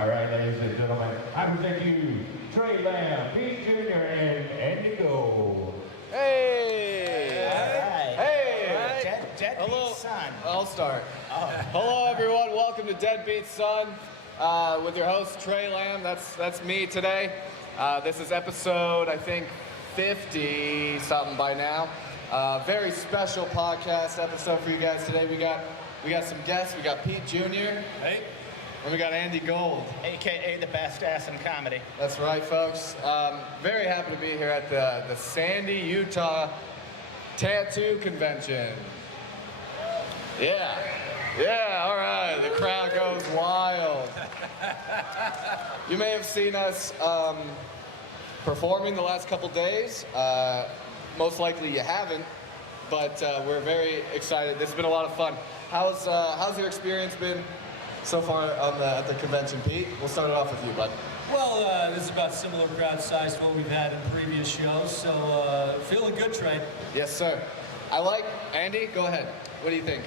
All right, ladies and gentlemen, I present you Tré Lamb, Pete Jr., and Andy Gold. Hey! All right. Hey! Deadbeat Son. I'll start. Hello, everyone. Welcome to Deadbeat Son with your host Tré Lamb. That's me today. This is episode, I think, 50 something by now. Very special podcast episode for you guys today. We got some guests. We got Pete Jr. Hey. And we got Andy Gold. AKA the best ass in comedy. That's right, folks. Very happy to be here at the Sandy, Utah Tattoo Convention. Yeah, all right. The crowd goes wild. You may have seen us performing the last couple days. Most likely you haven't, but we're very excited. This has been a lot of fun. How's your experience been so far at the convention, Pete? We'll start it off with you, bud. Well, this is about similar crowd size to what we've had in previous shows, so feeling good, Trey. Yes, sir. Andy, go ahead. What do you think?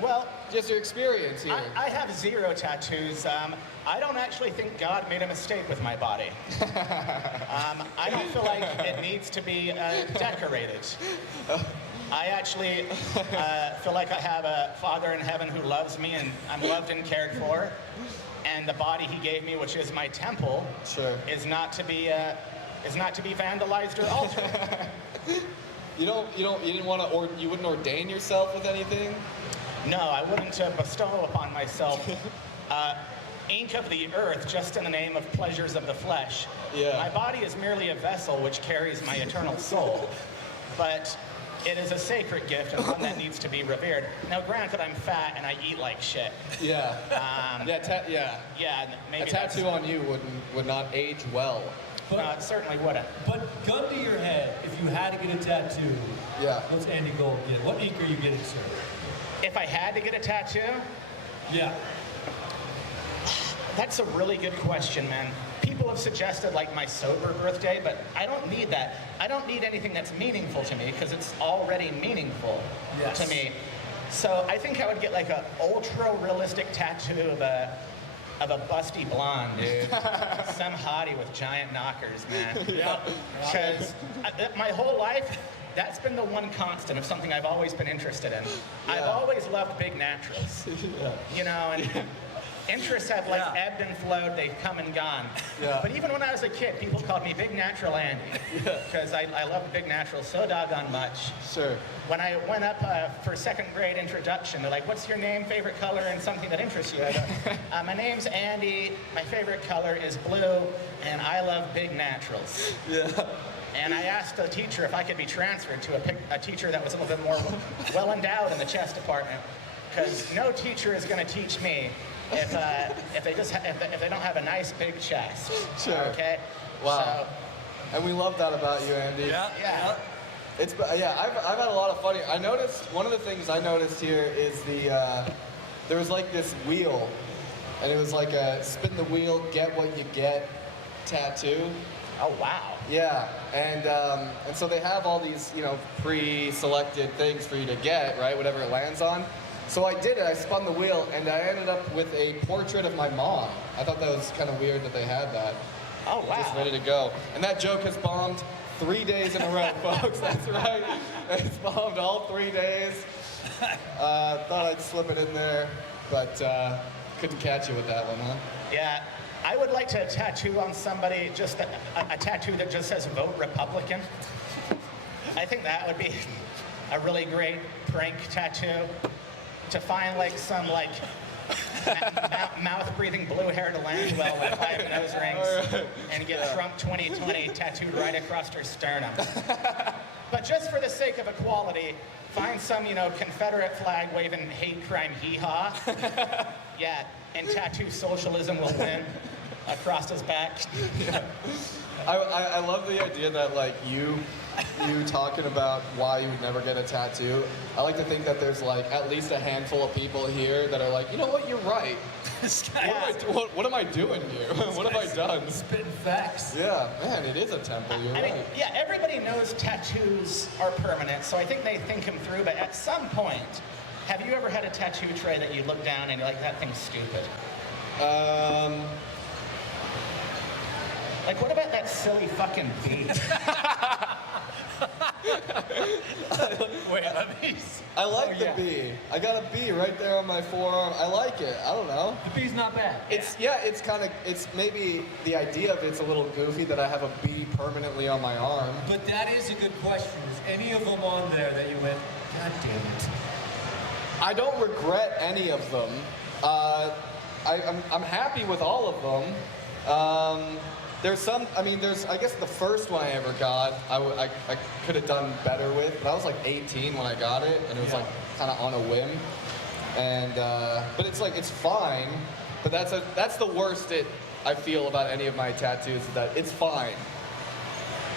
Well, Just your experience here. I have zero tattoos. I don't actually think God made a mistake with my body. I don't feel like it needs to be decorated. I actually feel like I have a Father in heaven who loves me, and I'm loved and cared for. And the body He gave me, which is my temple, Sure. is not to be vandalized or altered. You wouldn't ordain yourself with anything? No, I wouldn't bestow upon myself ink of the earth just in the name of pleasures of the flesh. Yeah. My body is merely a vessel which carries my eternal soul, but it is a sacred gift and one that needs to be revered. Now, granted, I'm fat and I eat like shit. Yeah. Yeah, maybe A tattoo on you would not age well. No, it certainly wouldn't. But gun to your head, if you had to get a tattoo, Yeah. what's Andy Gold get? What ink are you getting, sir? If I had to get a tattoo, Yeah. that's a really good question, man. People have suggested like my sober birthday, but I don't need that. I don't need anything that's meaningful to me because it's already meaningful Yes. to me. So I think I would get like a ultra realistic tattoo of a busty blonde, dude. Some hottie with giant knockers, man. Yeah. Because my whole life, that's been the one constant of something I've always been interested in. I've Yeah. always loved big naturals. Yeah. You know, and interests have like Yeah. ebbed and flowed, they've come and gone. Yeah. But even when I was a kid, people called me Big Natural Andy. Because I loved big naturals so doggone much. Sure. When I went up for second grade introduction, they're like, what's your name, favorite color, and something that interests you? I go, my name's Andy, my favorite color is blue, and I love big naturals. Yeah. And I asked the teacher if I could be transferred to a teacher that was a little bit more well endowed in the chess department, because no teacher is going to teach me if they don't have a nice big chest. Sure. Okay. Wow. And we love that about you, Andy. So, yeah. I've had a lot of funny. I noticed one of the things I noticed here is there was like this wheel, and it was like a spin the wheel, get what you get tattoo. Oh wow. Yeah, and so they have all these, pre-selected things for you to get, right? Whatever it lands on. So I did it. I spun the wheel, and I ended up with a portrait of my mom. I thought that was kind of weird that they had that. Oh wow. Just ready to go. And that joke has bombed 3 days in a row, folks. That's right. It's bombed all 3 days. Thought I'd slip it in there, but couldn't catch you with that one, huh? Yeah. I would like to tattoo on somebody just a tattoo that just says vote Republican. I think that would be a really great prank tattoo. To find like some mouth-breathing blue-haired Landwell with 5 nose rings and get Trump 2020 tattooed right across her sternum. But just for the sake of equality, find some, Confederate flag-waving hate crime hee-haw. Yeah, and tattoo socialism will win across his back. Yeah. I love the idea that like you talking about why you would never get a tattoo. I like to think that there's like at least a handful of people here that are like, you know what, you're right. What am I doing here? What have I done? Spitting facts. Yeah, man, it is a temple. You're right. mean, yeah, everybody knows tattoos are permanent, so I think they think them through. But at some point, have you ever had a tattoo tray that you look down and you're like, that thing's stupid? Like, what about that silly fucking bee? Wait, let me. I like the yeah. bee. I got a bee right there on my forearm. I like it. I don't know. The bee's not bad. It's it's maybe the idea of it's a little goofy that I have a bee permanently on my arm. But that is a good question. Is any of them on there that you went, God damn it? I don't regret any of them. I'm happy with all of them. There's some, I guess the first one I ever got, I could have done better with, but I was like 18 when I got it, and it was like kind of on a whim. And, but it's like, it's fine, but that's the worst I feel about any of my tattoos, is that it's fine.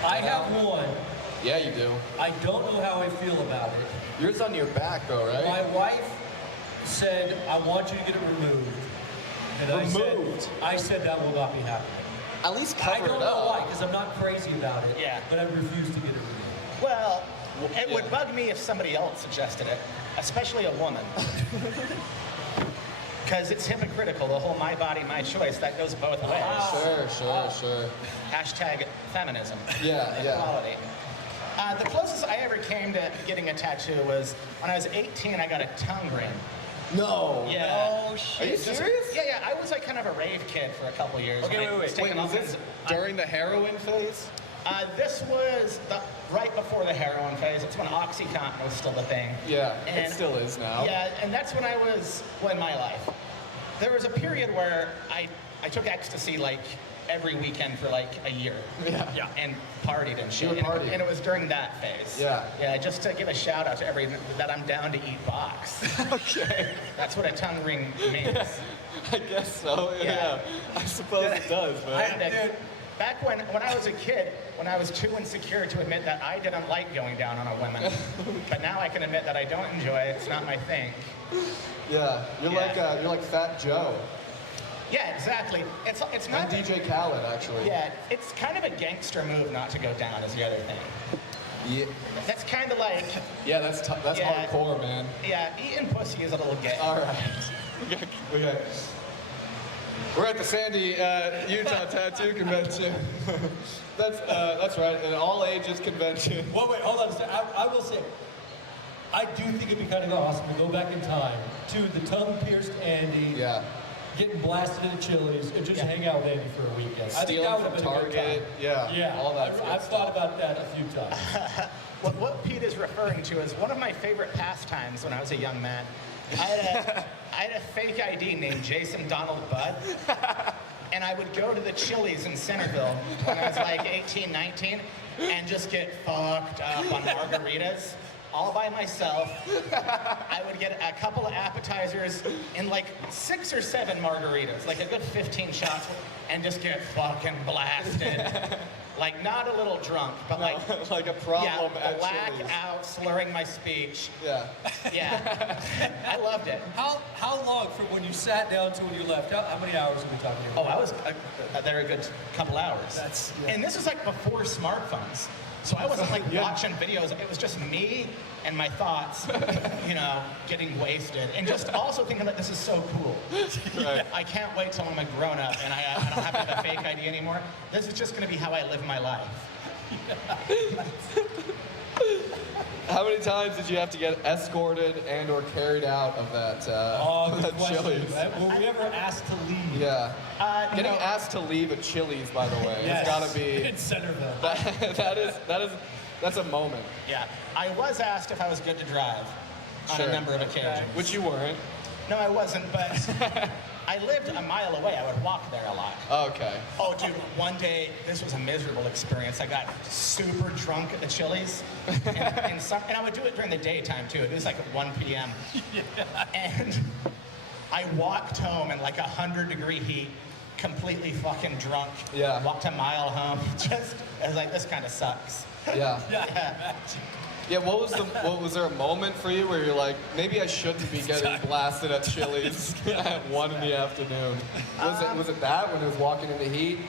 I have one. Yeah, you do. I don't know how I feel about it. Yours on your back though, right? My wife said, I want you to get it removed. And Removed? I said that will not be happening. At least I cover don't it know up. why, because I'm not crazy about it. Yeah. But I refuse to get it removed. Well, it would bug me if somebody else suggested it, especially a woman. Because it's hypocritical, the whole my body, my choice, that goes both ways. Sure. Hashtag feminism. Yeah. Equality. The closest I ever came to getting a tattoo was when I was 18, I got a tongue ring. No. Yeah. Oh, shit. Are you serious? Yeah, I was like kind of a rave kid for a couple years. Okay, and I was wait. taking Wait, all was this kinds of- during the heroin phase? This was right before the heroin phase. It's when OxyContin was still the thing. Yeah, And- it still is now. Yeah, and that's when I was in my life. There was a period where I took ecstasy like every weekend for like a year. Yeah. And partied and shit. You were partying. And it was during that phase. Yeah. Yeah, just to give a shout out to that I'm down to eat box. Okay. That's what a tongue ring means. I guess so. Yeah. I suppose it does, man. And, back when I was a kid, when I was too insecure to admit that I didn't like going down on a woman, but now I can admit that I don't enjoy it. It's not my thing. Yeah. You're like Fat Joe. Yeah, exactly. It's And not. DJ Khaled, actually. Yeah, it's kind of a gangster move not to go down. Is the other thing. Yeah. That's kind of like, Yeah, that's Yeah. hardcore, man. yeah, eating pussy is a little gay. All right. We're at the Sandy, Utah Tattoo Convention. That's right, an all-ages convention. Well, wait, hold on a second. I will say, I do think it'd be kind of awesome to go back in time to the tongue-pierced Andy, Yeah. getting blasted at Chili's, and just hang out with Andy for a weekend. I think Stealing that would have from been a good Target. time. Yeah. All that good I've stuff. thought about that a few times. What Pete is referring to is one of my favorite pastimes when I was a young man. I had a fake ID named Jason Donald Budd, and I would go to the Chili's in Centerville when I was like 18, 19, and just get fucked up on margaritas all by myself. I would get a couple of appetizers and like 6 or 7 margaritas, like a good 15 shots, and just get fucking blasted. Like not a little drunk, but like Like a problem at black Chili's. out, slurring my speech. Yeah. Yeah, I loved it. How long from when you sat down to when you left? How many hours are we talking Oh, about? I was there a good couple hours. And this was like before smartphones. So I wasn't like watching videos. It was just me and my thoughts, getting wasted. And just also thinking that this is so cool. Right. I can't wait till I'm a grown up and I don't have to have a fake ID anymore. This is just going to be how I live my life. How many times did you have to get escorted and or carried out of that, Good that question. Chili's? Were we ever asked to leave? Yeah. Getting No. asked to leave a Chili's, by the way, Yes. it's gotta be, In Centerville. that's a moment. Yeah, I was asked if I was good to drive on Sure. a number of occasions. Which you weren't. No, I wasn't, but I lived a mile away. I would walk there a lot. Okay. Oh, dude, one day, this was a miserable experience. I got super drunk at the Chili's, and I would do it during the daytime, too. It was like at 1 p.m. And I walked home in like 100-degree heat, completely fucking drunk. Yeah. Walked a mile home. I was like, this kind of sucks. Yeah. Yeah. Yeah, was there a moment for you where you're like, maybe I shouldn't be getting blasted at Chili's at 1 in the afternoon? Was it that when it was walking in the heat?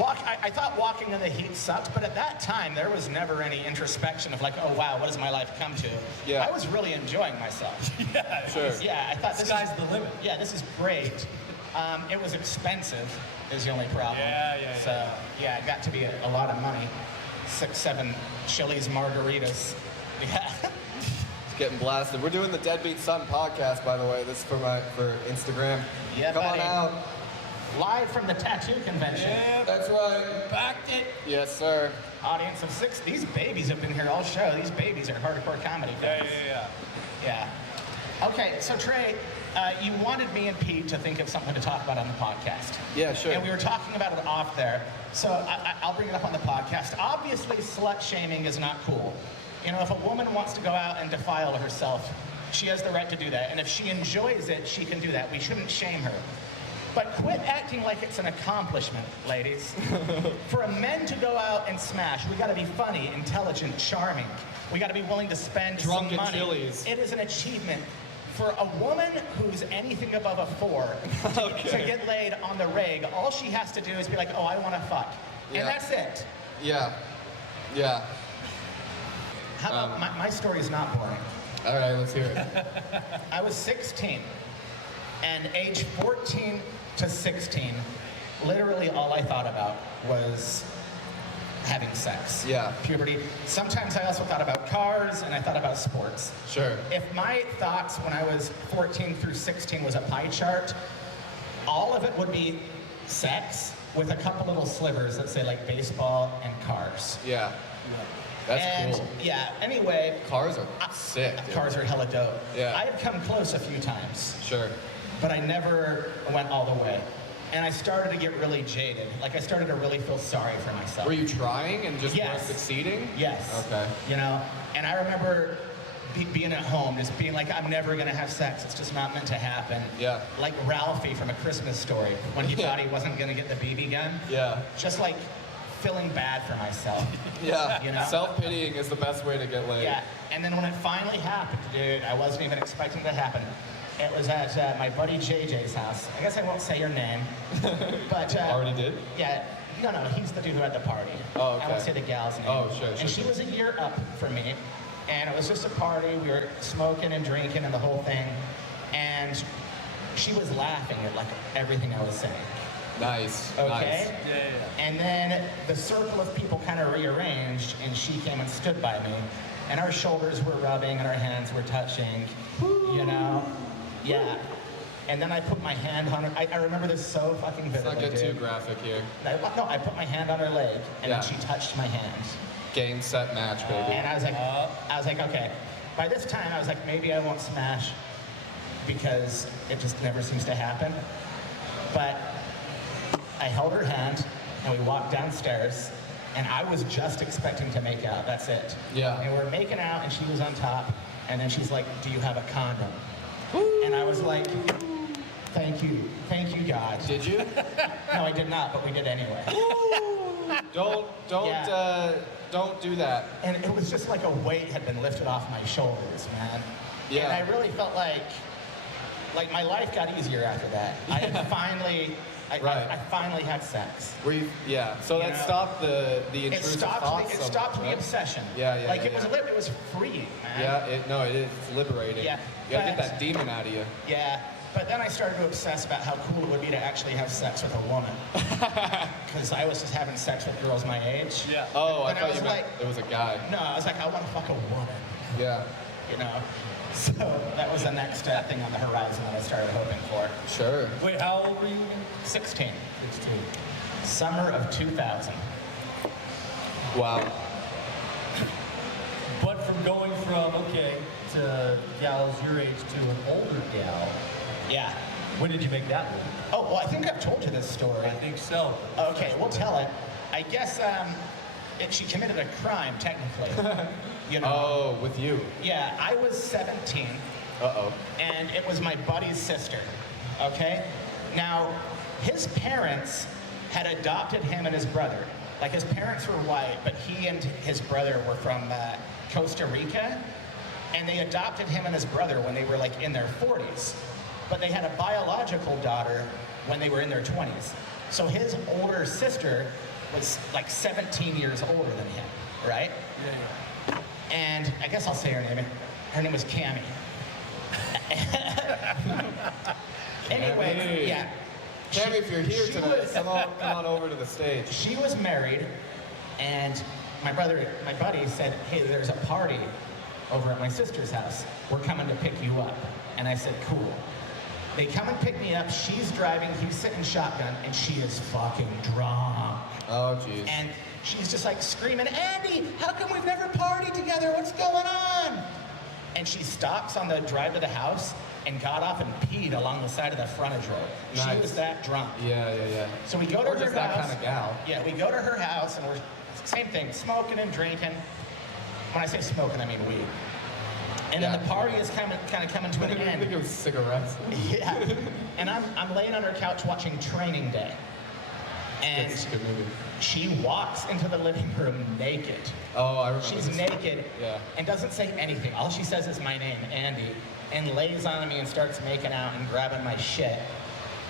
I thought walking in the heat sucked, but at that time, there was never any introspection of like, oh wow, what does my life come to? Yeah. I was really enjoying myself. Sure. Yeah, I thought this Sky's the limit. Yeah, this is great. It was expensive, is the only problem. Yeah. So, yeah, it got to be a lot of money. 6, 7 Chili's margaritas. Yeah. It's getting blasted. We're doing the Deadbeat Son podcast, by the way. This is for Instagram. Yeah, Come buddy. on out. Live from the tattoo convention. That's right. Backed it. Yes, sir. Audience of 6. These babies have been here all show. These babies are hardcore comedy fans. Yeah. Okay, so Tré, you wanted me and Pete to think of something to talk about on the podcast. Yeah, sure. And we were talking about it off there. So I'll bring it up on the podcast. Obviously, slut shaming is not cool. You know, if a woman wants to go out and defile herself, she has the right to do that. And if she enjoys it, she can do that. We shouldn't shame her. But quit acting like it's an accomplishment, ladies. For a men to go out and smash, we gotta be funny, intelligent, charming. We gotta be willing to spend Drunk some at money. Chili's. It is an achievement. For a woman who's anything above a 4 to get laid on the reg, all she has to do is be like, oh, I wanna fuck. Yeah. And that's it. Yeah. How about my story is not boring. All right, let's hear it. I was 16, and age 14 to 16, literally all I thought about was having sex. Yeah. Puberty. Sometimes I also thought about cars, and I thought about sports. Sure. If my thoughts when I was 14 through 16 was a pie chart, all of it would be sex with a couple little slivers that say like baseball and cars. Yeah. That's cool. Yeah, anyway. Cars are sick, dude. Cars are hella dope. Yeah. I have come close a few times, Sure. but I never went all the way. And I started to get really jaded. Like I started to really feel sorry for myself. Were you trying and just weren't Yes. succeeding? Yes. Okay. You know, and I remember being at home, just being like, I'm never gonna have sex. It's just not meant to happen. Yeah. Like Ralphie from A Christmas Story, when he thought he wasn't gonna get the BB gun. Yeah. Just like feeling bad for myself. Yeah. You know? Self-pitying is the best way to get laid. Yeah. And then when it finally happened, dude, I wasn't even expecting it to happen. It was at my buddy JJ's house. I guess I won't say your name, but Already did? Yeah. No, he's the dude who had the party. Oh, okay. I won't say the gal's name. Oh, sure. And she was a year up for me, and it was just a party. We were smoking and drinking and the whole thing, and she was laughing at like everything I was saying. Nice. Okay. Nice. Yeah. And then the circle of people kind of rearranged, and she came and stood by me, and our shoulders were rubbing and our hands were touching. You know. Yeah. And then I put my hand on her. I remember this so fucking Let's vividly. not get too dude. graphic here. I put my hand on her leg, and Yeah. then she touched my hand. Game, set, match, baby. And I was like, okay. By this time, I was like, maybe I won't smash because it just never seems to happen. But I held her hand, and we walked downstairs, and I was just expecting to make out. That's it. Yeah. And we're making out, and she was on top, and then she's like, do you have a condom? And I was like, thank you, God. Did you? No, I did not, but we did anyway. Don't do that. And it was just like a weight had been lifted off my shoulders, man. Yeah. And I really felt like my life got easier after that. I had finally, Right. I finally had sex. Were you? Yeah. So You that know, stopped the It intrusive stopped thoughts. the, it somewhat, stopped the right? obsession. Yeah, Like yeah, it was freeing, man. Yeah. It is. It's liberating. Yeah, You gotta get but- that demon out of you. Yeah. But then I started to obsess about how cool it would be to actually have sex with a woman. Because I was just having sex with girls my age. Yeah. Oh, I But I thought was you meant like- it was a guy. No, I was like, I want to fuck a woman. Yeah. You know. So that was the next thing on the horizon that I started hoping for. Sure. Wait, how old were you again? 16. 16. Summer of 2000. Wow. But from going from, okay, to gals your age to an older gal, Yeah. when did you make that move? Oh, well, I think I've told you this story. I think so. Okay, we'll tell it. I guess she committed a crime, technically. You know? Oh, with you. Yeah, I was 17, Uh-oh. and it was my buddy's sister, okay? Now, his parents had adopted him and his brother. Like, his parents were white, but he and his brother were from Costa Rica, and they adopted him and his brother when they were, like, in their 40s. But they had a biological daughter when they were in their 20s. So his older sister was, like, 17 years older than him, right? Yeah. And I guess I'll say her name. Her name was Cammie. Anyway, Cammie. yeah. Tammy, if you're here she tonight, was- come on over to the stage. She was married, and my buddy said, hey, there's a party over at my sister's house. We're coming to pick you up. And I said, cool. They come and pick me up. She's driving. He's sitting shotgun, and she is fucking drunk. Oh, jeez. And she's just like screaming, Andy, how come we've never partied together? What's going on? And she stops on the drive to the house and got off and peed along the side of the frontage road. She Nice. was that drunk. Yeah. So we go to Or her just house. that kind of gal. Yeah, we go to her house and we're, same thing, smoking and drinking. When I say smoking, I mean weed. And then the party is kind of coming to an I think end. it was cigarettes. Yeah. And I'm laying on her couch watching Training Day. And It's a good movie. she walks into the living room naked. Oh, I remember She's this. naked Yeah. and doesn't say anything. All she says is my name, Andy, and lays on me and starts making out and grabbing my shit.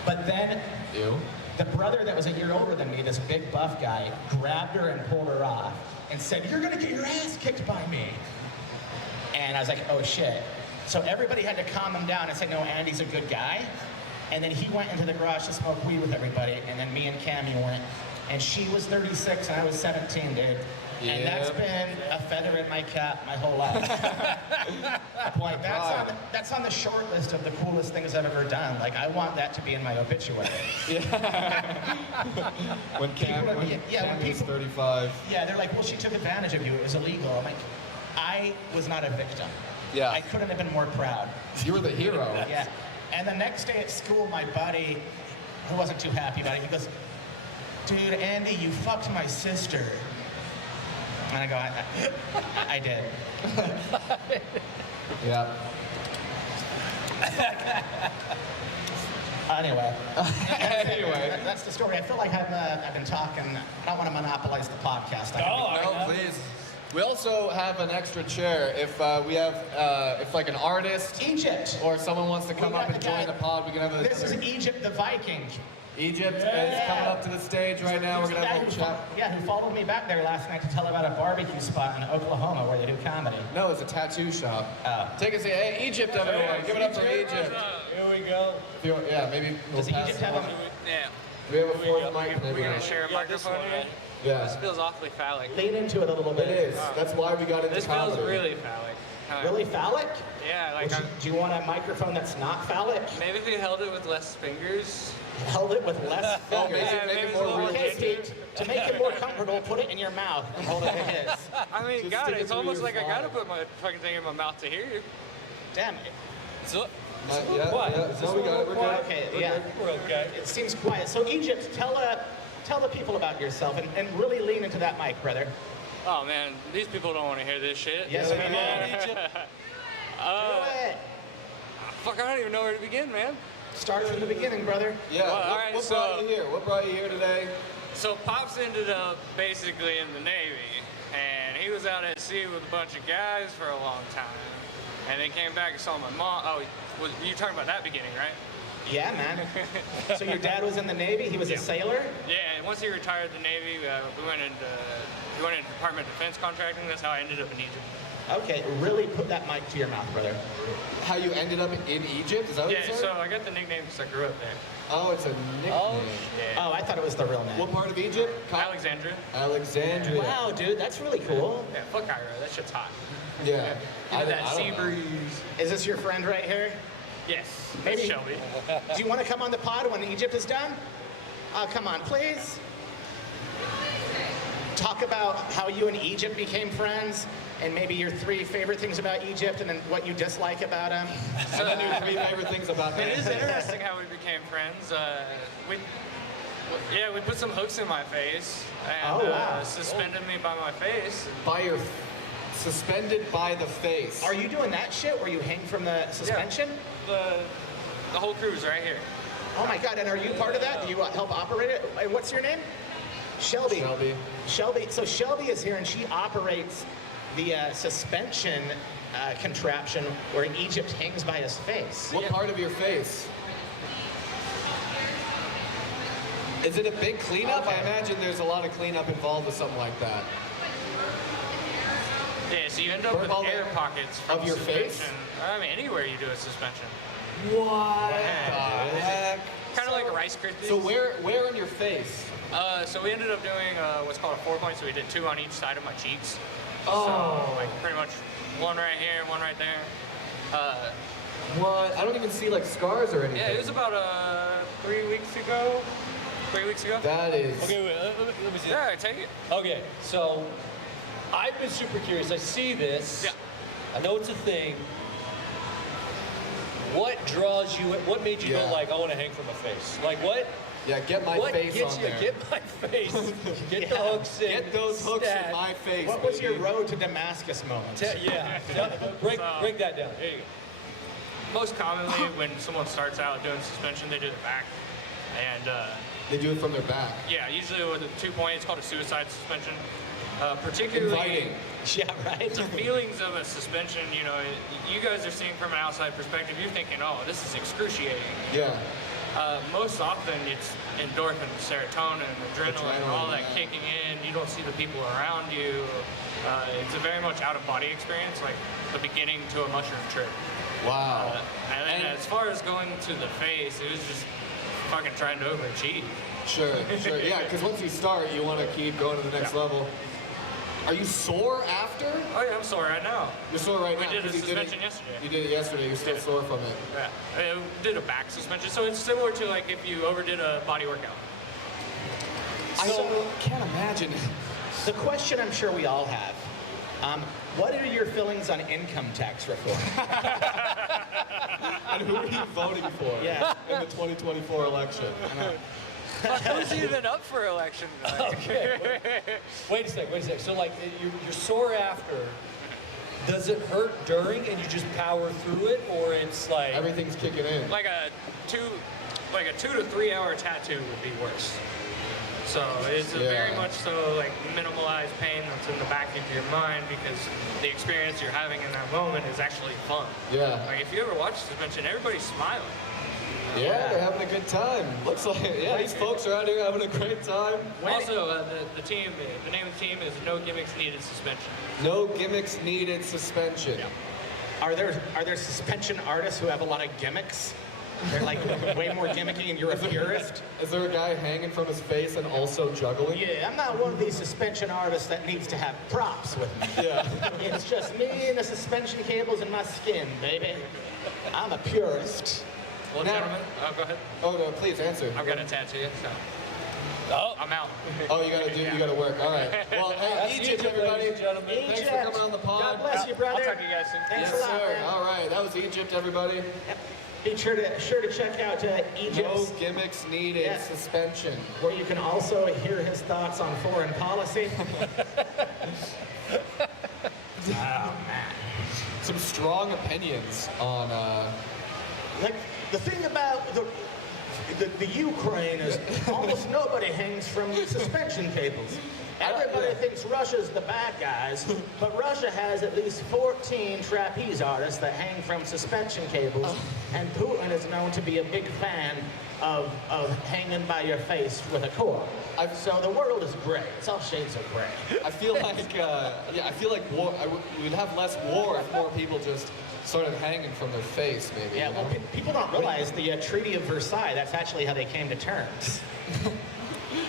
But then Ew. the brother that was a year older than me, this big buff guy, grabbed her and pulled her off and said, you're gonna get your ass kicked by me. And I was like, oh shit. So everybody had to calm him down and say, no, Andy's a good guy. And then he went into the garage to smoke weed with everybody, and then me and Cammie went. And she was 36 and I was 17, dude. And that's Yep. been a feather in my cap my whole life. Point pride. That's on the short list of the coolest things I've ever done. Like, I want that to be in my obituary. When Cam People are- when yeah, Cam when was people- 35. Yeah, they're like, well, she took advantage of you. It was illegal. I'm like, I was not a victim. Yeah. I couldn't have been more proud. You were the hero. Yeah. And the next day at school, my buddy, who wasn't too happy about it, he goes, dude, Andy, you fucked my sister. And I go, I did. Yeah. Anyway. Anyway. That's the story. I feel like I've been talking. I don't want to monopolize the podcast. No, please. We also have an extra chair if we have, if like an artist Egypt. or someone wants to come We up got and the join guy- the pod, we can have a. This is Egypt the Viking. Egypt is coming up to the stage right now. We're There's gonna a guy have a who little chat. who followed me back there last night to tell about a barbecue spot in Oklahoma where they do comedy. No, it's a tattoo shop. Oh. Take a seat. Hey, Egypt, everyone. Give it up for Egypt. Here we go. If you- Yeah, maybe we'll Does pass Egypt the have mic. a... Yeah, We have a fourth mic. we're maybe. gonna share a microphone here. This Yeah, feels awfully phallic. Lean into it a little it bit. is. That's why we got into This feels comedy. really phallic. Really phallic? Yeah, like Would you- do you want a microphone that's not phallic? maybe if you held it with less fingers. Held it with less Oh, fingers. maybe Yeah, make maybe it it's a more little real. more Okay, Steve, to make it more comfortable, put it in your mouth and hold it with his. I mean, Just God, stick it it's through almost your like I gotta thigh. put my fucking thing in my mouth to hear you. Damn, So, Yeah, Quiet. yeah. Is No, this we a got it. little We're quiet? good. okay, We're yeah. good. We're okay. It seems quiet. So Egypt, tell the people about yourself and really lean into that mic, brother. oh man, these people don't want to hear this shit. Yes, we do. do. Do it. Fuck, I don't even know where to begin, man. Start from the beginning, brother. Yeah. Well, what all right, what so- brought you here? What brought you here today? So Pops ended up basically in the Navy, and he was out at sea with a bunch of guys for a long time. And they came back and saw my mom. Oh, you talking about that beginning, right? Yeah, man. So your dad was in the Navy. He was a sailor. Yeah, and once he retired the Navy, we went into Department of Defense contracting. That's how I ended up in Egypt. Okay, really put that mic to your mouth, brother. How you ended up in Egypt? Is that what Yeah, you said? so I got the nickname because I grew up there. Oh, it's a nickname. Yeah. Oh, I thought it was the real name. What part of Egypt? Alexandria. Alexandria. Wow, dude, that's really cool. Yeah, fuck Cairo. That shit's hot. Yeah. Give it that I sea don't know. breeze. Is this your friend right here? Yes, Maybe- that's Shelby. Do you want to come on the pod when Egypt is done? Come on, please. Talk about how you and Egypt became friends, and maybe your 3 favorite things about Egypt, and then what you dislike about him. And then your 3 favorite things about It me. is interesting how we became friends. We put some hooks in my face and Oh, wow. suspended me by my face. By your suspended by the face. Are you doing that shit where you hang from the suspension? The whole crew's right here. Oh my God! And are you part of that? Do you help operate it? What's your name? Shelby. Shelby. Shelby. So Shelby is here, and she operates the suspension contraption where Egypt hangs by his face. What part of your face? Is it a big cleanup? I imagine there's a lot of cleanup involved with something like that. Yeah, so you end up Burn with all the- air pockets from of your face? suspension. I mean, anywhere you do a suspension. What the heck? Kind of like Rice Krispies. So where in your face? So we ended up doing what's called a 4-point. So we did 2 on each side of my cheeks. Oh. So like pretty much one right here, one right there. What? I don't even see like scars or anything. Yeah, it was about 3 weeks ago. 3 weeks ago. That is. Okay, wait, let me see. Yeah, take it. Okay, so I've been super curious. I see this. Yeah. I know it's a thing. What draws you? What made you Yeah. go like, I want to hang from a face? Like what? Yeah, get my What face gets on you? there. Get my face. Get the hooks in. Get those hooks stat. in my face. What was your baby. road to Damascus moment? Yeah. Break that down. There you go. Most commonly, when someone starts out doing suspension, they do the back, and They do it from their back. yeah, usually with a 2-point, it's called a suicide suspension. Particularly, Inviting. Yeah, right. the feelings of a suspension, you know, you guys are seeing from an outside perspective, you're thinking, oh, this is excruciating. Yeah. Most often it's endorphins, serotonin, adrenaline, all that kicking in. You don't see the people around you. It's a very much out-of-body experience, like the beginning to a mushroom trip. Wow. And then as far as going to the face, it was just fucking trying to overachieve. Sure. Yeah, because once you start, you want to keep going to the next level. Are you sore after? Oh yeah, I'm sore right now. You're sore right We now. did a 'cause you suspension yesterday. You did it yesterday. You're still sore from it. Yeah, I did a back suspension, so it's similar to like if you overdid a body workout. I can't imagine. The question I'm sure we all have. What are your feelings on income tax reform? And who are you voting for Yeah. in the 2024 election? Who's even up for election tonight? Okay. Wait a sec. So like you're sore after. Does it hurt during and you just power through it, or it's like Everything's kicking in. Like a 2 to 3 hour tattoo would be worse. So it's a very Yeah. much so like minimalized pain that's in the back of your mind because the experience you're having in that moment is actually fun. Yeah. Like if you ever watch suspension, everybody's smiling. Yeah, they're having a good time. Looks like, yeah, these folks are out here having a great time. Also, the team, the name of the team is No Gimmicks Needed Suspension. No gimmicks needed suspension. Are there suspension artists who have a lot of gimmicks? They're like way more gimmicky and you're a purist? Is there a guy hanging from his face and also juggling? Yeah, I'm not one of these suspension artists that needs to have props with me. Yeah. It's just me and the suspension cables and my skin, baby. I'm a purist. Well, Now- gentlemen, go ahead. Oh, no, please answer. I've got a tattoo, so oh, I'm out. Oh, you gotta work. All right. Well, hey, That's Egypt, Egypt, everybody. ladies and gentlemen. Thanks for Egypt. coming on the pod. God bless you, brother. I'll talk to you guys soon. Thanks Yes, a lot, sir. man. All right, that was Egypt, everybody. Yep. Be sure to check out No Egypt's, gimmicks needed. Yes. Suspension. where you can also hear his thoughts on foreign policy. Some strong opinions on. Like the thing about the Ukraine is almost nobody hangs from suspension cables. Everybody thinks Russia's the bad guys, but Russia has at least 14 trapeze artists that hang from suspension cables, and Putin is known to be a big fan of hanging by your face with a cord. So the world is gray. It's all shades of gray. I feel like, I feel like war. We'd have less war if more people just started hanging from their face, maybe. Yeah, you well, know? people don't realize the Treaty of Versailles, that's actually how they came to terms.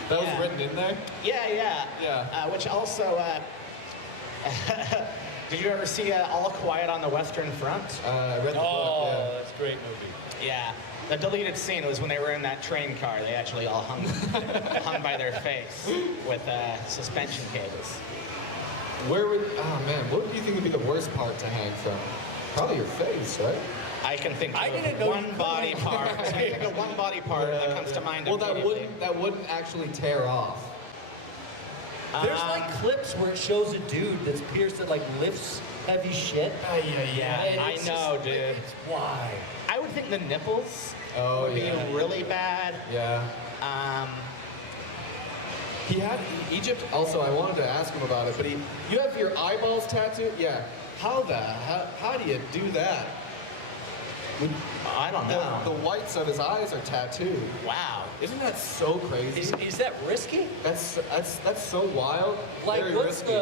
That was yeah. written in there. Yeah. Yeah. Which also, did you ever see All Quiet on the Western Front? I read the oh, book. that's a great movie. Yeah. The deleted scene was when they were in that train car. They actually all hung by their face with suspension cables. Yeah. Where would? Oh man, what do you think would be the worst part to hang from? Probably your face, right? I can think I of didn't know one you could body hang- part. I can think of one body part that comes to mind Well, immediately. that wouldn't actually tear off. There's like clips where it shows a dude that's pierced that like lifts heavy shit. Yeah, And I it's know, just- dude. it's why? I would think the nipples Oh would be yeah. really bad. Yeah. He had Egypt. Also, I wanted to ask him about it, but you have your eyeballs tattooed. Yeah. How do you do that? I don't know. The whites of his eyes are tattooed. Wow. Isn't that so crazy? Is that risky? That's so wild. Like Very what's risky.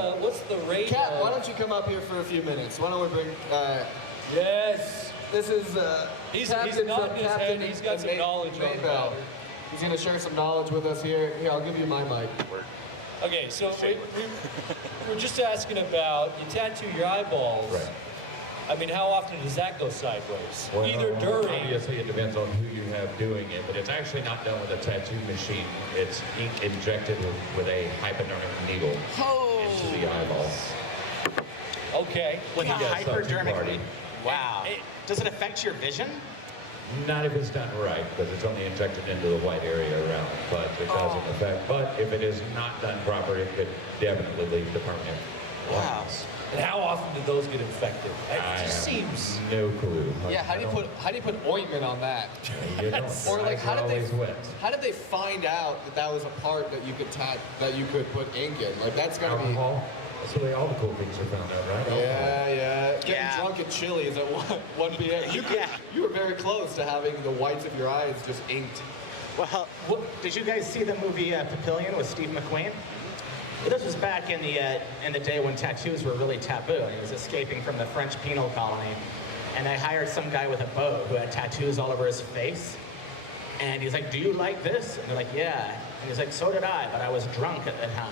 the rate? Kat, of- why don't you come up here for a few minutes? Why don't we bring? Yes. This is He's Captain nodding from his Captain head. He's got some Main- knowledge on the Maybell. matter. He's gonna share some knowledge with us here. Here, I'll give you my mic. Okay, so we're just asking about, you tattoo your eyeballs. Right. I mean, how often does that go sideways? Well, Either during. Obviously, it depends on who you have doing it, but it's actually not done with a tattoo machine. It's ink injected with a hypodermic needle into the eyeball. Okay. With a Yes, hypodermic party. needle. Wow. Does it affect your vision? Not if it's done right, because it's only injected into the white area around, but it doesn't affect. But if it is not done properly, it could definitely lead to permanent Wow. blindness. And how often do those get infected? It I just have seems. no clue. Yeah, how do you put ointment on that? You don't. Or like, Eyes how are did they always wet. how did they find out that that was a part that you could put ink in? Like that's gotta be. Alcohol. That's really all the cool things are found out, right? Alcohol. Yeah. Getting Yeah. drunk at Chili's at 1 p.m. You were very close to having the whites of your eyes just inked. Well, did you guys see the movie Papillion with Steve McQueen? This was back in the day when tattoos were really taboo, and he was escaping from the French penal colony. And they hired some guy with a bow who had tattoos all over his face. And he's like, "Do you like this?" And they're like, "Yeah." And he's like, "So did I, but I was drunk at the time."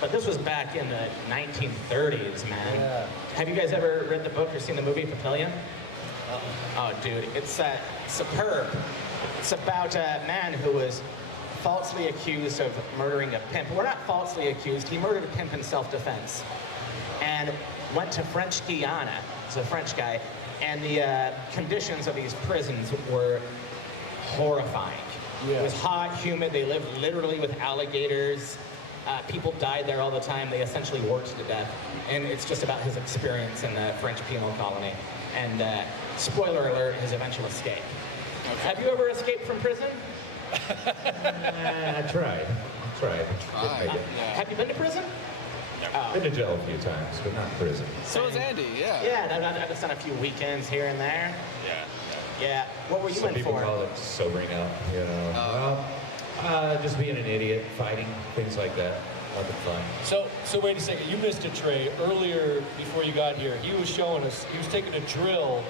But this was back in the 1930s, man. Yeah. Have you guys ever read the book or seen the movie Papillion? Oh, dude, it's superb. It's about a man who was falsely accused of murdering a pimp. Well, not falsely accused, he murdered a pimp in self-defense. And went to French Guiana, he's a French guy, and the conditions of these prisons were horrifying. It was hot, humid, they lived literally with alligators. People died there all the time. They essentially worked to death. And it's just about his experience in the French penal colony. And spoiler alert, his eventual escape. Have you ever escaped from prison? I tried. Didn't make it. Have you been to prison? Been to jail a few times, but not prison. So is Andy, yeah. Yeah, I've done a few weekends here and there. Yeah. What were you Some in people for? call it sobering up, you know. Just being an idiot, fighting, things like that. Nothing fun. So wait a second. You missed a Trey earlier before you got here. He was showing us. He was taking a drill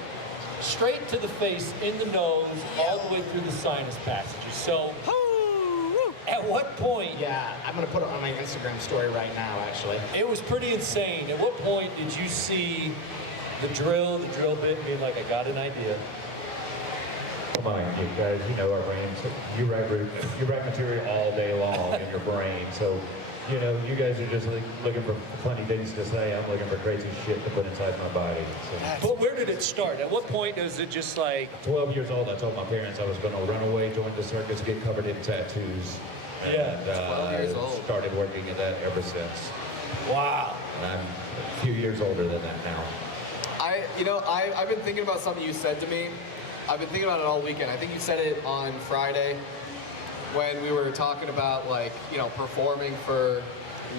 straight to the face, in the nose, all the way through the sinus passages. So, at what point? Yeah, I'm gonna put it on my Instagram story right now, actually. It was pretty insane. At what point did you see the drill bit, and being like, I got an idea? Come on, you guys, you know our brains. You write material all day long in your brain, so you know you guys are just looking for funny things to say. I'm looking for crazy shit to put inside my body. So. But where did it start? At what point is it just like? 12 years old, I told my parents I was going to run away, join the circus, get covered in tattoos. And, Yeah, 12 years old. Started working at that ever since. Wow. And I'm a few years older than that now. I've been thinking about something you said to me. I've been thinking about it all weekend. I think you said it on Friday when we were talking about performing for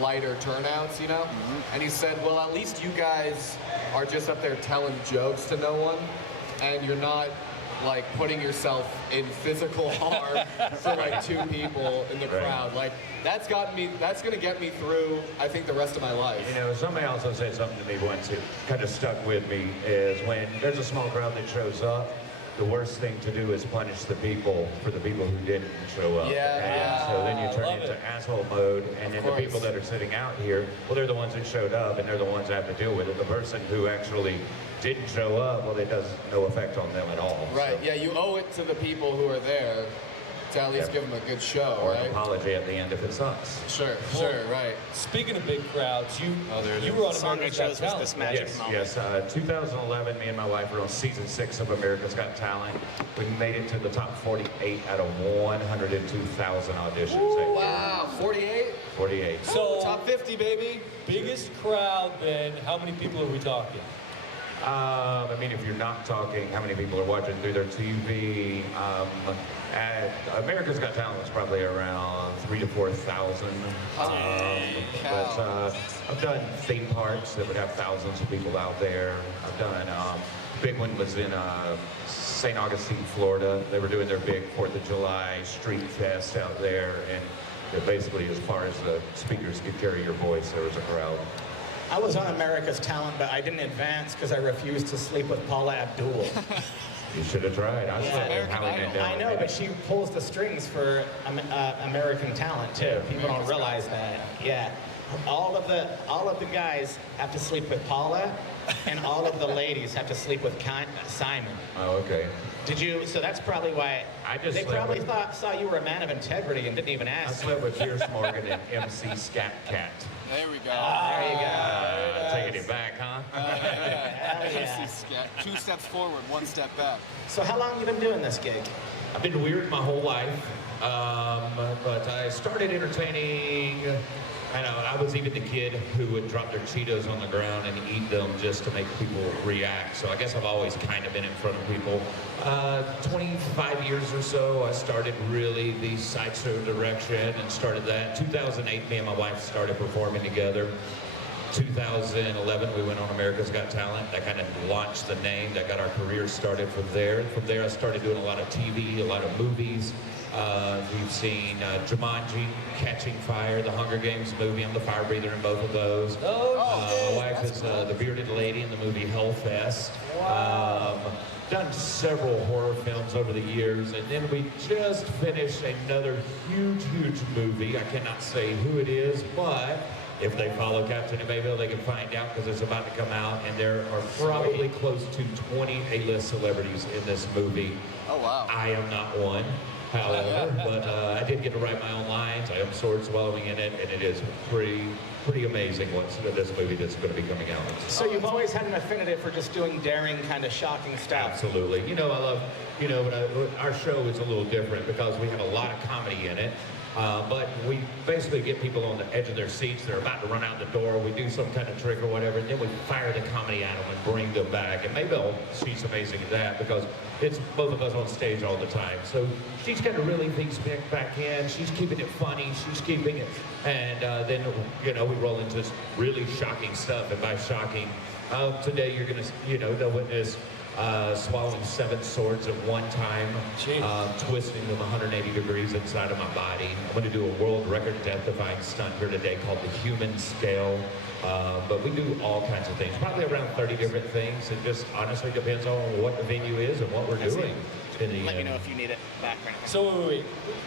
lighter turnouts, And you said, well, at least you guys are just up there telling jokes to no one, and you're not like putting yourself in physical harm for like two people in the crowd. Like that's gonna get me through, I think, the rest of my life. You know, somebody also said something to me once that kind of stuck with me is when there's a small crowd that shows up, the worst thing to do is punish the people for the people who didn't show up. Yeah. So then you turn love into it. asshole mode, and then the course. people that are sitting out here, well, they're the ones that showed up, and they're the ones that have to deal with it. The person who actually didn't show up, well, it does no effect on them at all. Right, So. yeah, you owe it to the people who are there to at least Yeah. give them a good show, Or an right? apology at the end if it sucks. Sure, right. Speaking of big crowds, you there it were on The song I America's Got chose was Talent. this magic Yes, moment. 2011, me and my wife were on season 6 of America's Got Talent. We made it to the top 48 out of 102,000 auditions that year. Wow, 48? 48. So Top 50, baby. biggest crowd. Then how many people are we talking? I mean, if you're not talking, how many people are watching through their TV? America's Got Talent was probably around 3,000 to 4,000. But I've done theme parks that would have thousands of people out there. I've done, big one was in St. Augustine, Florida. They were doing their big 4th of July street fest out there. And basically, as far as the speakers could carry your voice, there was a crowd. I was on America's Talent, but I didn't advance because I refused to sleep with Paula Abdul. You should have tried. I slept with American Howie Idol. Mandel. I know, but she pulls the strings for American Talent too. Yeah, People don't realize that. Yeah, all of the guys have to sleep with Paula, and all of the ladies have to sleep with Simon. Oh, okay. Did you? So that's probably why I just they slept probably with- saw you were a man of integrity and didn't even I ask. slept with Pierce Morgan and MC Scat Cat. There we go. There you go. Taking it back, huh? Hell yeah. Two steps forward, one step back. So how long you been doing this gig? I've been weird my whole life, but I started entertaining. I was even the kid who would drop their Cheetos on the ground and eat them just to make people react. So I guess I've always kind of been in front of people. 25 years or so, I started really the sideshow direction and started that. 2008, me and my wife started performing together. 2011, we went on America's Got Talent. That kind of launched the name. That got our career started from there. From there, I started doing a lot of TV, a lot of movies. We've seen Jumanji, Catching Fire, the Hunger Games movie. I'm the fire breather in both of those. My wife is the bearded lady in the movie Hellfest. Done several horror films over the years, and then we just finished another huge movie. I cannot say who it is, but if they follow Captain Mayville, they can find out because it's about to come out, and there are probably close to 20 A-list celebrities in this movie. Oh, wow. I am not one, however, but I did get to write my own lines. I am sword swallowing in it, and it is pretty amazing what's this movie that's going to be coming out. So you've always had an affinity for just doing daring, kind of shocking stuff. Absolutely. I love, but our show is a little different because we have a lot of comedy in it. But we basically get people on the edge of their seats. They're about to run out the door. We do some kind of trick or whatever, and then we fire the comedy at them and bring them back. And Maybelle, she's amazing at that because it's both of us on stage all the time. So she's kind of really things back in. She's keeping it funny. She's keeping it. And then, we roll into really shocking stuff. And by shocking, today you're going to, they'll witness swallowing 7 swords at one time, twisting them 180 degrees inside of my body. I'm going to do a world record death-defying stunt here today called the human scale. But we do all kinds of things, probably around 30 different things. It just honestly depends on what the venue is and what we're doing. Let me know if you need it back right now. So wait.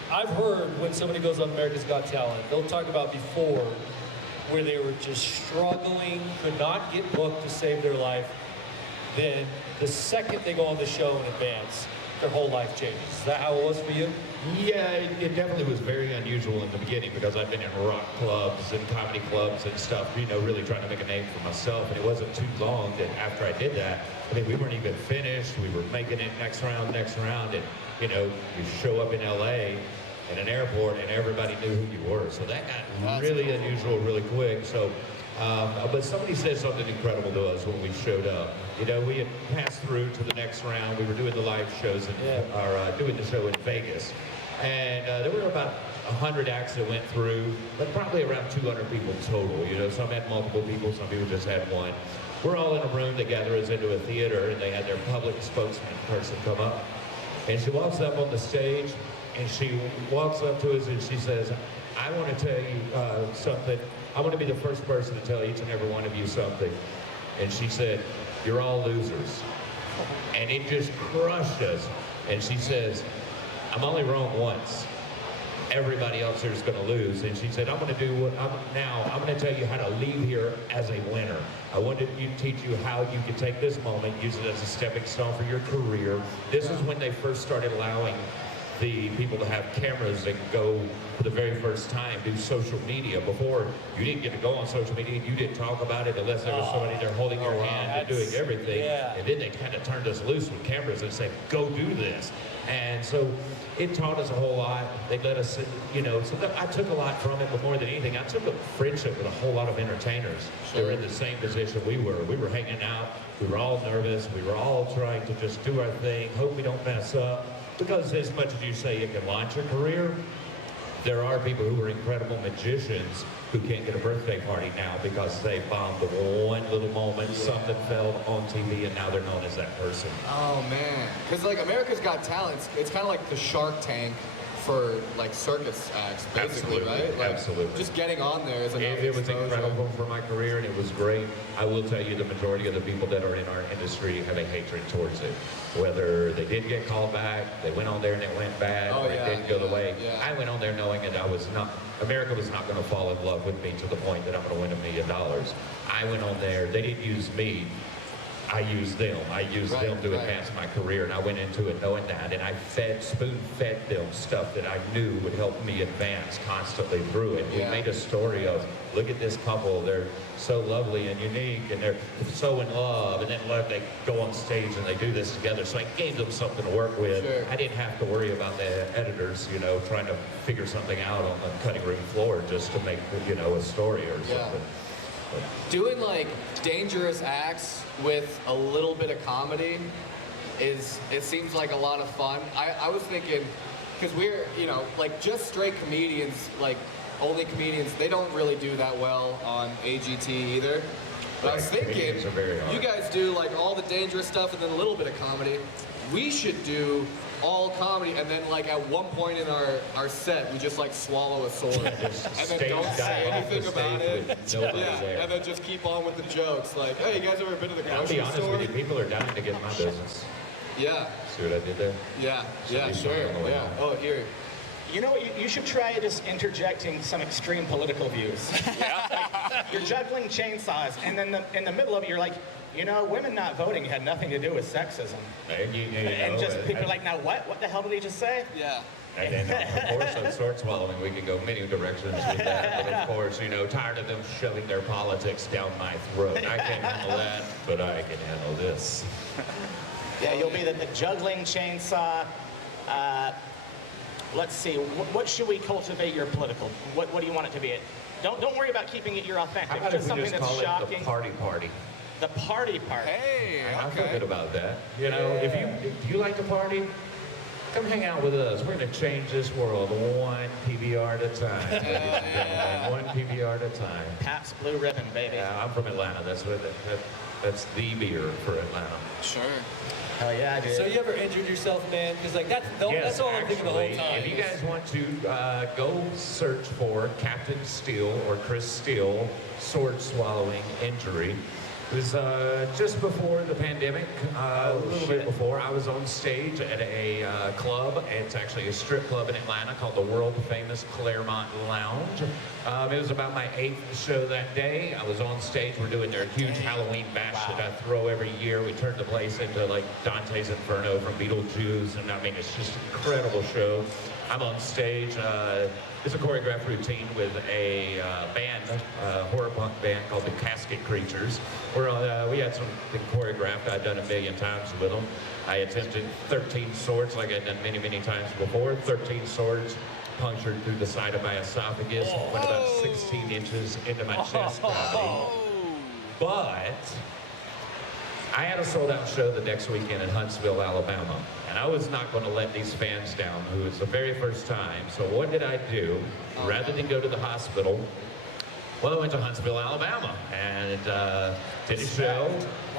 I've heard when somebody goes on America's Got Talent, they'll talk about before where they were just struggling, could not get booked to save their life. Then the second they go on the show in advance, their whole life changes. Is that how it was for you? Yeah, it definitely was very unusual in the beginning because I've been in rock clubs and comedy clubs and stuff, really trying to make a name for myself. And it wasn't too long that after I did that, we weren't even finished. We were making it next round. And, you show up in LA in an airport and everybody knew who you were. So that got really unusual really quick. So, but somebody said something incredible to us when we showed up. We had passed through to the next round. We were doing the live shows doing the show in Vegas. And there were about 100 acts that went through, but probably around 200 people total. Some had multiple people, some people just had one. We're all in a room, they gather us into a theater, and they had their public spokesman person come up. And she walks up on the stage, and she walks up to us and she says, I want to tell you something. I want to be the first person to tell each and every one of you something. And she said, you're all losers. And it just crushed us. And she says, I'm only wrong once. Everybody else here is going to lose. And she said, I'm going to tell you how to leave here as a winner. I want to teach you how you can take this moment, use it as a stepping stone for your career. This is when they first started allowing the people to have cameras that go for the very first time do social media. Before, you didn't get to go on social media, you didn't talk about it unless there was somebody there holding your hand and doing everything. And then they kind of turned us loose with cameras and said, go do this. And so it taught us a whole lot. They let us, so I took a lot from it, but more than anything, I took a friendship with a whole lot of entertainers. They were in the same position we were. We were hanging out. We were all nervous. We were all trying to just do our thing, hope we don't mess up. Because as much as you say you can launch your career, there are people who are incredible magicians who can't get a birthday party now because they bombed one little moment, something fell on TV, and now they're known as that person. Oh, man. Because, America's Got Talent, it's kind of like the Shark Tank for like circus acts, basically, Absolutely, right? Like, absolutely. Just getting on there is enough It was exposure. incredible for my career, and it was great. I will tell you, the majority of the people that are in our industry have a hatred towards it. Whether they did get called back, they went on there and it went bad, Oh, or it yeah, didn't go the way. yeah. I went on there knowing that America was not going to fall in love with me to the point that I'm going to win $1 million. I went on there, they didn't use me. I used them. I used Right, them to right. advance my career, and I went into it knowing that, and I spoon-fed them stuff that I knew would help me advance constantly through it. Yeah. We made a story of, look at this couple, they're so lovely and unique, and they're so in love, and then they go on stage and they do this together. So I gave them something to work with. Sure. I didn't have to worry about the editors, trying to figure something out on the cutting room floor just to make, a story or Yeah. something. Doing like dangerous acts with a little bit of comedy it seems like a lot of fun. I was thinking, because we're, like just straight comedians, like only comedians, they don't really do that well on AGT either. But I was Right, thinking, comedians are very hard. you guys do like all the dangerous stuff and then a little bit of comedy. We should do all comedy, and then like at one point in our set, we just like swallow a sword, Just and then stage don't dive say off the anything about stage it. with nobody Yeah, there. and then just keep on with the jokes. Like, hey, you guys ever been to the I'll grocery be honest store? with you, people are dying to get in my business. Yeah, See what I did there? yeah, yeah, Somebody's sure, on the way yeah. home. Oh, here. You know what? You should try just interjecting some extreme political views. Like, you're juggling chainsaws, and then in the middle of it, you're like, women not voting had nothing to do with sexism. And And just people are like, now what? What the hell did he just say? Yeah. And then, of course, on sword swallowing, we can go many directions with that. But of course, tired of them shoving their politics down my throat. I can't handle that, but I can handle this. Yeah, you'll be the juggling chainsaw. Let's see. What should we cultivate your political? What do you want it to be? Don't worry about keeping it your How authentic. about Just if we something just that's call it shocking. the party party? The party part. Hey, I feel okay. good about that. If you like to party, come hang out with us. We're going to change this world one PBR at a time. ladies and gentlemen. One PBR at a time. Pabst Blue Ribbon, baby. Yeah, I'm from Atlanta. That's the beer for Atlanta. Sure. Hell yeah, dude. So you ever injured yourself, man? Because like that's all I'm thinking the whole actually, time. if you guys want to go search for Captain Steele or Chris Steele sword swallowing injury, it was just before the pandemic, a little bit before. I was on stage at a club. It's actually a strip club in Atlanta called the world famous Claremont Lounge. It was about my 8th show that day. I was on stage. We're doing their huge Halloween bash that I throw every year. We turned the place into like Dante's Inferno from Beetlejuice, and I mean, it's just an incredible show. I'm on stage. It's a choreographed routine with a band, horror punk band called the Casket Creatures. We had something choreographed I'd done 1,000,000 times with them. I attempted 13 swords like I'd done many, many times before. 13 swords punctured through the side of my esophagus, went about 16 inches into my chest cavity. But I had a sold-out show the next weekend in Huntsville, Alabama, and I was not going to let these fans down, who was the very first time. So what did I do? Rather than go to the hospital, well, I went to Huntsville, Alabama, and did a show.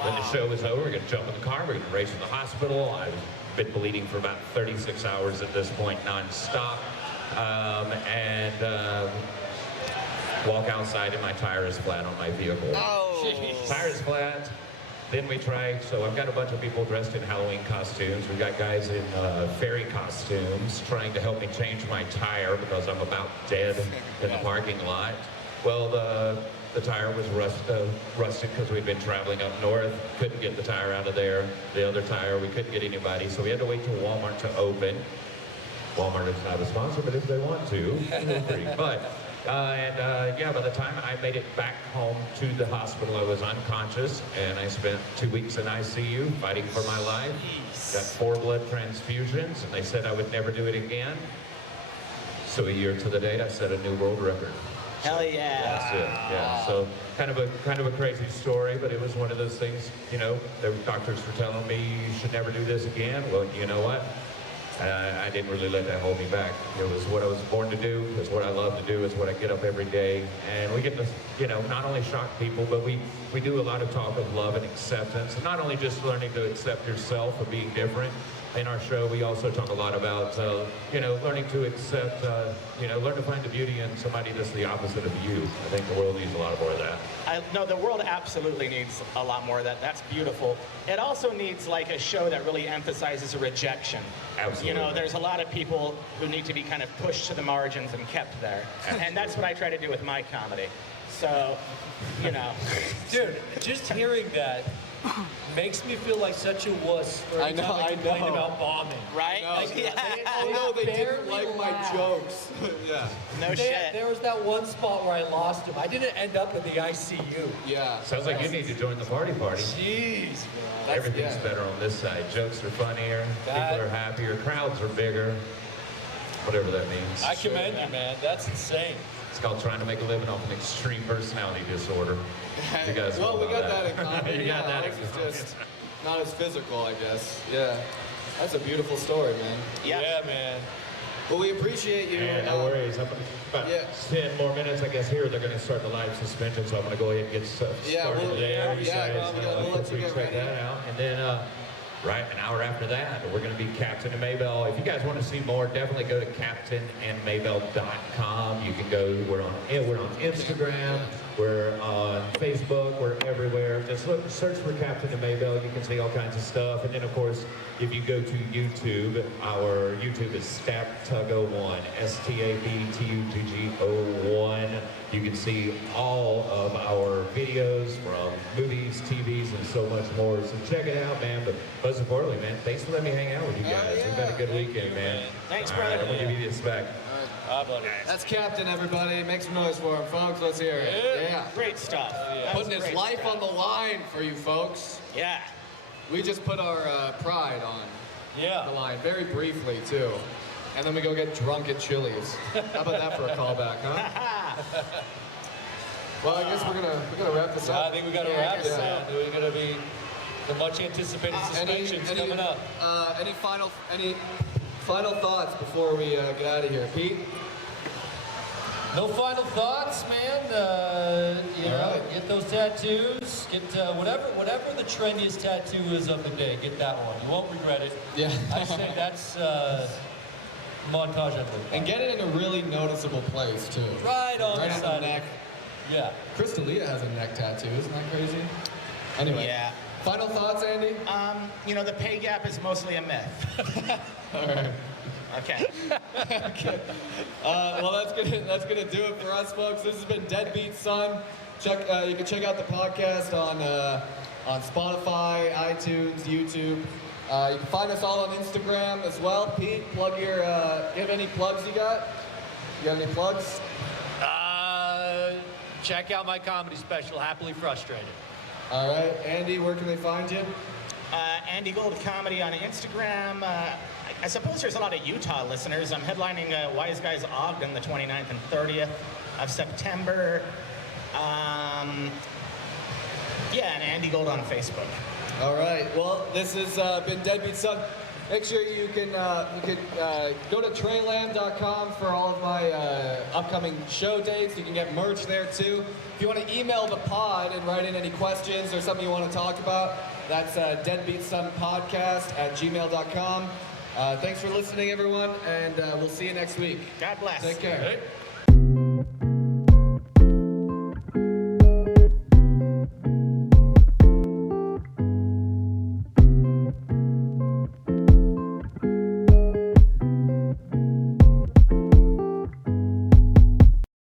When the show was over, we're going to jump in the car, we're going to race to the hospital. I've been bleeding for about 36 hours at this point, non-stop, and walk outside and my tire is flat on my vehicle. Tire is flat. Then we try, so I've got a bunch of people dressed in Halloween costumes. We've got guys in fairy costumes trying to help me change my tire because I'm about dead in the parking lot. Well, the tire was rusted because we'd been traveling up north. Couldn't get the tire out of there. The other tire, we couldn't get anybody, so we had to wait till Walmart to open. Walmart is not a sponsor, but if they want to, feel free. But yeah, by the time I made it back home to the hospital, I was unconscious, and I spent 2 weeks in ICU fighting for my life. Got 4 blood transfusions, and they said I would never do it again. So a year to the date, I set a new world record. Hell yeah. That's it. Yeah. So kind of a crazy story, but it was one of those things. The doctors were telling me you should never do this again. Well, you know what? I didn't really let that hold me back. It was what I was born to do. It's what I love to do. It's what I get up every day. And we get to, not only shock people, but we do a lot of talk of love and acceptance. And not only just learning to accept yourself for being different, in our show, we also talk a lot about, you know, learning to accept, you know, learn to find the beauty in somebody that's the opposite of you. I think the world needs a lot more of that. No, the world absolutely needs a lot more of that. That's beautiful. It also needs like a show that really emphasizes a rejection. Absolutely. You know, there's a lot of people who need to be kind of pushed to the margins and kept there. And that's what I try to do with my comedy. So, you know. Dude, just hearing that makes me feel like such a wuss for every time I complain about bombing. Right? No, Like, yeah. oh no, they didn't barely like my laughed. jokes. Yeah. No shit. There was that one spot where I lost him. I didn't end up in the ICU. Yeah. Sounds like you need to join the party. Jeez, bro. Everything's better on this side. Jokes are funnier, people are happier, crowds are bigger, whatever that means. I commend you, man. That's insane. It's called trying to make a living off an extreme personality disorder. You guys know Well, we about got that in common. You got that in It's common. just not as physical, I guess. Yeah. That's a beautiful story, man. Yeah. Man. Well, we appreciate you. Yeah, no worries. About Yeah. 10 more minutes, I guess. Here they're going to start the live suspension, so I'm going to go ahead and get started there. You guys, we'll let you feel free to get check ready. that out. And then, right an hour after that, we're going to be Captain and Maybell. If you guys want to see more, definitely go to captainandmaybell.com. You can go. We're on Instagram. We're on Facebook. We're everywhere. Just search for Captain and Maybell. You can see all kinds of stuff. And then, of course, if you go to YouTube, our YouTube is StabTug01, STABTUGG01. You can see all of our videos from movies, TVs, and so much more. So check it out, man. But most importantly, man, thanks for letting me hang out with you guys. We've had a good weekend, man. Thanks, All right, brother. I'm going to give you this back. That's Captain, everybody. Make some noise for him, folks. Let's hear it. Yeah. Great stuff. That was Putting his great life stuff. on the line for you folks. Yeah. We just put our pride on the Yeah. line, very briefly, too. And then we go get drunk at Chili's. How about that for a callback, huh? Well, I guess we're gonna wrap this up. I think we got to Yeah, I wrap guess it. so. Man. We're going to be the much anticipated suspensions coming up. Any final thoughts before we get out of here, Pete? No final thoughts, man. You know, right. get those tattoos. Get whatever the trendiest tattoo is of the day. Get that one. You won't regret it. Yeah. I say that's montage of it. And get it in a really noticeable place too. Right on Right the on side. the neck. Yeah. Crystalia has a neck tattoo. Isn't that crazy? Anyway. Yeah. Final thoughts, Andy? You know, the pay gap is mostly a myth. All right. Okay. Well, that's gonna do it for us, folks. This has been Deadbeat Son. You can check out the podcast on Spotify, iTunes, YouTube. You can find us all on Instagram as well. Pete, plug your. You have any plugs you got? You got any plugs? Check out my comedy special, Happily Frustrated. All right, Andy, where can they find you? Andy Gold Comedy on Instagram. I suppose there's a lot of Utah listeners. I'm headlining Wiseguys Ogden the 29th and 30th of September. Yeah, and Andy Gold on Facebook. All right. Well, this has been Deadbeat Son. Make sure you can go to TréLamb.com for all of my upcoming show dates. You can get merch there too. If you want to email the pod and write in any questions or something you want to talk about, that's deadbeatsonpodcast@gmail.com. Thanks for listening, everyone, and we'll see you next week. God bless. Take care. Right?